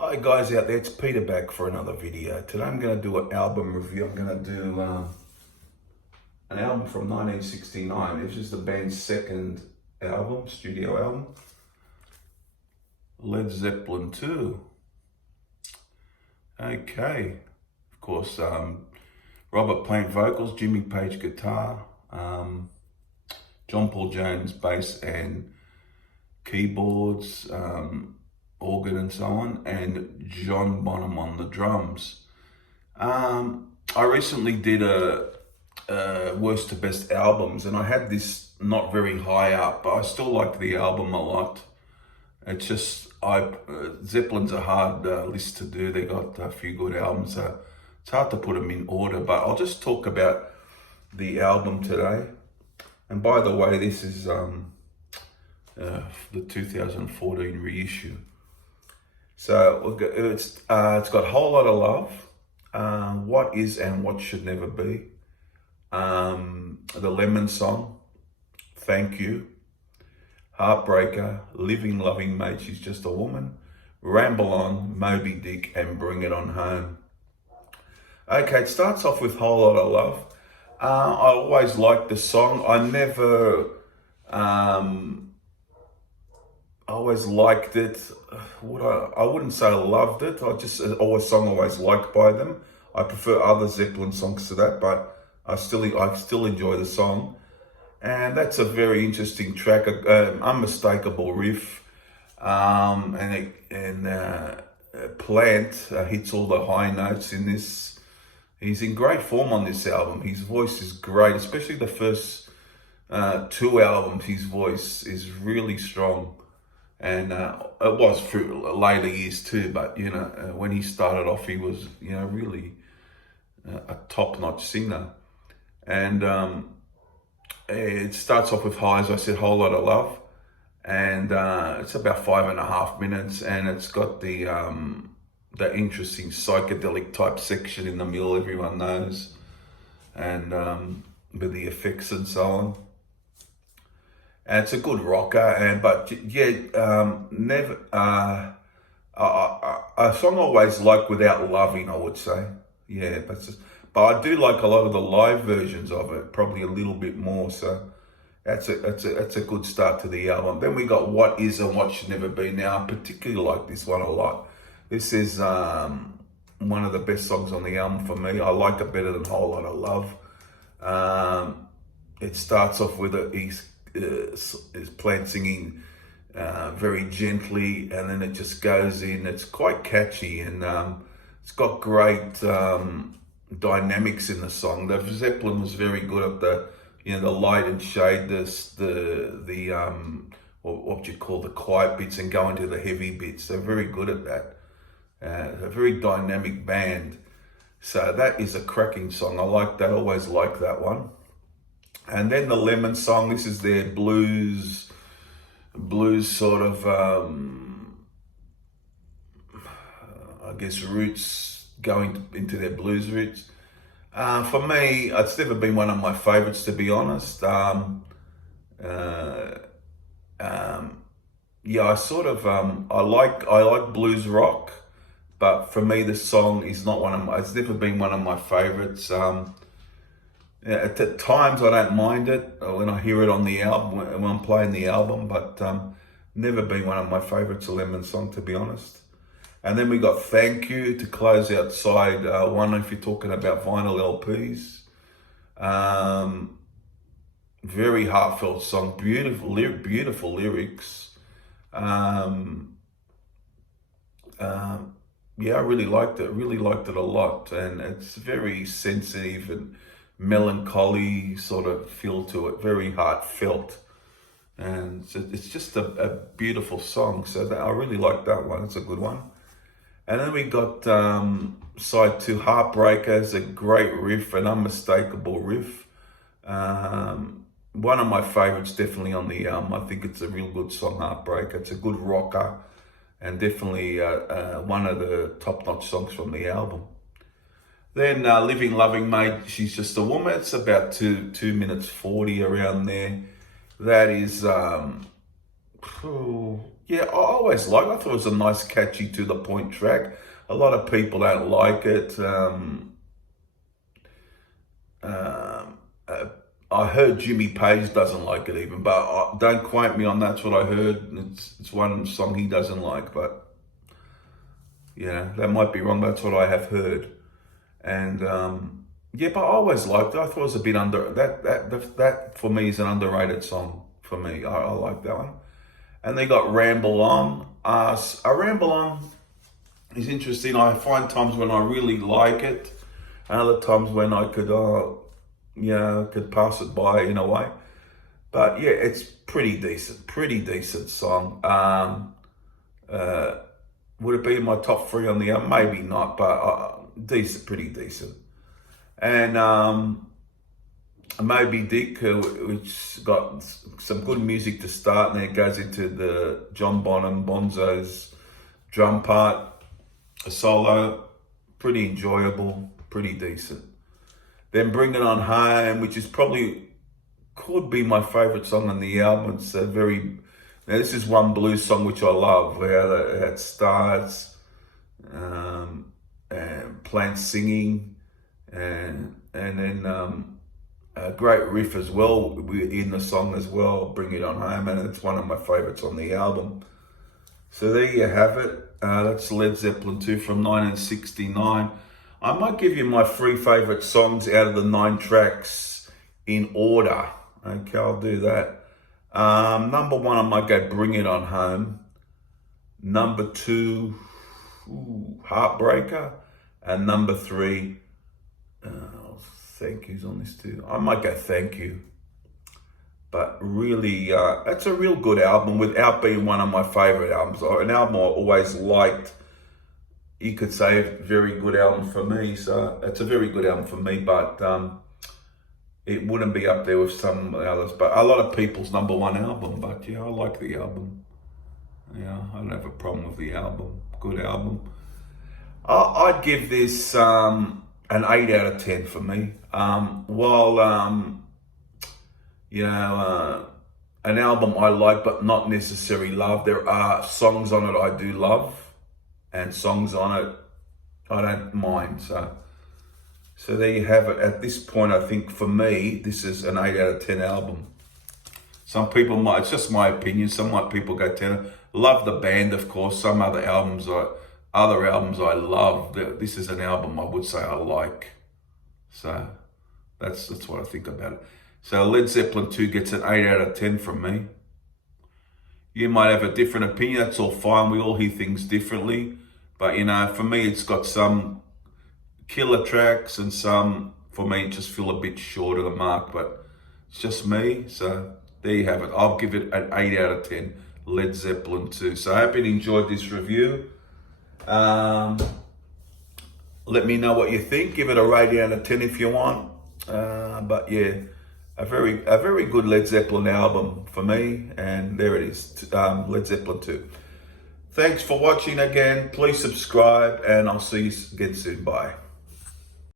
Hi guys out there, it's Peter back for another video. Today I'm going to do an album review. I'm going to do an album from 1969. This is the band's second album, studio album. Led Zeppelin 2. Okay, of course, Robert Plant vocals, Jimmy Page guitar, John Paul Jones bass and keyboards, organ and so on, and John Bonham on the drums. I recently did a worst to best albums, and I had this not very high up, but I still like the album a lot. It's just, Zeppelin's a hard list to do. They got a few good albums. It's hard to put them in order, but I'll just talk about the album today. And by the way, this is the 2014 reissue. So it's got a Whole Lot of Love, What Is and What Should Never Be, the Lemon Song, Thank You, Heartbreaker, Living Loving Mate, She's Just a Woman, Ramble On, Moby Dick, and Bring It On Home. Okay, it starts off with Whole Lot of Love. I always liked the song. I never, I always liked it. I wouldn't say I loved it. I just always liked by them. I prefer other Zeppelin songs to that, but I still enjoy the song. And that's a very interesting track, unmistakable riff. And Plant hits all the high notes in this. He's in great form on this album. His voice is great, especially the first two albums. His voice is really strong. And it was through later years too, but when he started off, he was really a top-notch singer. And it starts off with as I said, Whole Lot of Love, and it's about 5.5 minutes, and it's got the interesting psychedelic type section in the middle, everyone knows, and with the effects and so on. And it's a good rocker, never a song I always like Without Loving, I would say. Yeah, but I do like a lot of the live versions of it, probably a little bit more. So that's a good start to the album. Then we got What Is and What Should Never Be. Now I particularly like this one a lot. This is one of the best songs on the album for me. I like it better than Whole Lot of Love. It starts off with is Plant singing very gently, and then it just goes in. It's quite catchy, and it's got great dynamics in the song. The Zeppelin was very good at the light and shade, what you call the quiet bits, and go into the heavy bits. They're very good at that. A very dynamic band. So that is a cracking song. I like that. Always like that one. And then the Lemon Song, this is their blues sort of, I guess, roots, going into their blues roots. For me, it's never been one of my favorites, to be honest. I like blues rock, but for me, the song is it's never been one of my favorites. At times I don't mind it when I hear it on the album, when I'm playing the album, but never been one of my favorites, a Lemon Song, to be honest. And then we got Thank You to close out side one, if you're talking about vinyl LPs. Very heartfelt song, beautiful lyrics. I really liked it a lot, and it's very sensitive and melancholy sort of feel to it, very heartfelt, and it's just a beautiful song. So I really like that one. It's a good one. And then we got side 2, Heartbreaker. Is a great riff, an unmistakable riff. One of my favorites, definitely on the album. I think it's a real good song, Heartbreaker. It's a good rocker, and definitely one of the top-notch songs from the album. Then Living Loving Mate, She's Just a Woman. It's about 2 minutes 40, around there. That is yeah, I always liked it. I thought it was a nice, catchy, to the point track. A lot of people don't like it. Um, uh, I heard Jimmy Page doesn't like it even, but don't quote me on that's what I heard. It's one song he doesn't like, but yeah, that might be wrong. That's what I have heard. And yeah, but I always liked it. I thought it was a bit that for me is an underrated song for me. I like that one. And they got Ramble On. A Ramble On is interesting. I find times when I really like it, and other times when I could, could pass it by in a way. But yeah, it's pretty decent song. Would it be in my top three on the album? Maybe not, but pretty decent. And Moby Dick, which got some good music to start, and then it goes into the John Bonham Bonzo's drum part, a solo, pretty enjoyable, pretty decent. Then Bring It On Home, which is probably could be my favourite song on the album. It's a very, now this is one blues song which I love, where it starts, and Plant singing, and then a great riff as well in the song as well, Bring It On Home, and it's one of my favourites on the album. So there you have it. That's Led Zeppelin 2 from 1969. I might give you my 3 favourite songs out of the 9 tracks in order. Okay, I'll do that. Number 1, I might go Bring It On Home. Number 2, Heartbreaker. And number 3, Thank You's on this too. I might go Thank You. But really, it's a real good album without being one of my favourite albums. An album I always liked. You could say a very good album for me. So it's a very good album for me, but it wouldn't be up there with some others. But a lot of people's number 1 album. But yeah, I like the album. Yeah, I don't have a problem with the album. Good album. I'd give this an 8 out of 10 for me. An album I like but not necessarily love. There are songs on it I do love, and songs on it I don't mind. So there you have it. At this point, I think for me, this is an 8 out of 10 album. Some people might, it's just my opinion, people go 10. Love the band, of course. Some other albums I love. This is an album I would say I like. So that's what I think about it. So Led Zeppelin 2 gets an 8 out of 10 from me. You might have a different opinion, that's all fine. We all hear things differently. But for me, it's got some killer tracks and some, for me, just feel a bit short of the mark. But it's just me. So there you have it. I'll give it an 8 out of 10, Led Zeppelin 2. So I hope you enjoyed this review. Let me know what you think. Give it a rating out of 10 if you want. But yeah, a very good Led Zeppelin album for me. And there it is, Led Zeppelin 2. Thanks for watching again. Please subscribe, and I'll see you again soon. Bye.